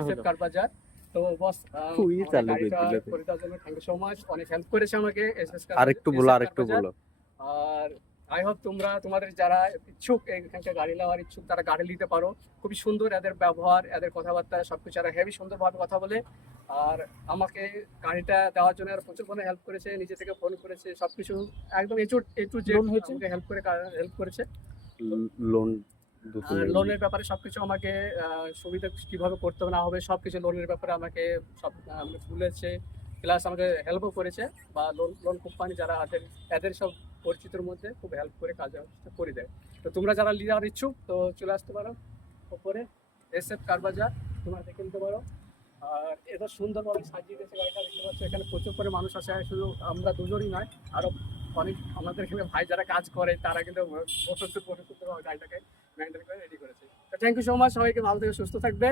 SF কার বাজার। তো বস গাড়িটা করে দেওয়ার জন্য থ্যাংক ইউ সো মাচ, অনেক হেল্প করেছে আমাকে আরেকটু বলো। আর আই হোপ তোমাদের যারা ইচ্ছুক এখানকার গাড়ি নেওয়ার ইচ্ছুক তারা গাড়ি নিতে পারো। খুবই সুন্দর এদের ব্যবহার, এদের কথাবার্তা সবকিছু, এরা হেভি সুন্দরভাবে কথা বলে। আর আমাকে গাড়িটা দেওয়ার জন্য এরা প্রচুর পরিমাণে হেল্প করেছে, নিজে থেকে ফোন করেছে, সবকিছু একদম এ টু জেড হয়েছে, হেল্প করেছে। লোনের ব্যাপারে সবকিছু আমাকে সুবিধা কিভাবে করতে হবে না হবে সবকিছু লোনের ব্যাপারে আমাকে সব বলেছে, প্লাস আমাকে হেল্পও করেছে। বা লোন কোম্পানি যারা এদের সব পরিচিতর মধ্যে খুব হেল্প করে কাজ করে দেয়। তো তোমরা যারা লিডার ইচ্ছুক তো চলে আসতে পারো ওপরে এসএফ কার বাজার, তোমরা দেখে নিতে পারো। আর এটা সুন্দরভাবে সাজিয়ে দিয়েছে গাড়িটা, দেখতে পাচ্ছ এখানে প্রচুর করে মানুষ আসে, শুধু আমরা দুজনই নয়, আরো অনেক আমাদের এখানে ভাই যারা কাজ করে তারা কিন্তু গাড়িটাকে মেনটেন করে রেডি করেছে। থ্যাংক ইউ সো মাচ, সবাইকে ভালো থেকে সুস্থ থাকবে।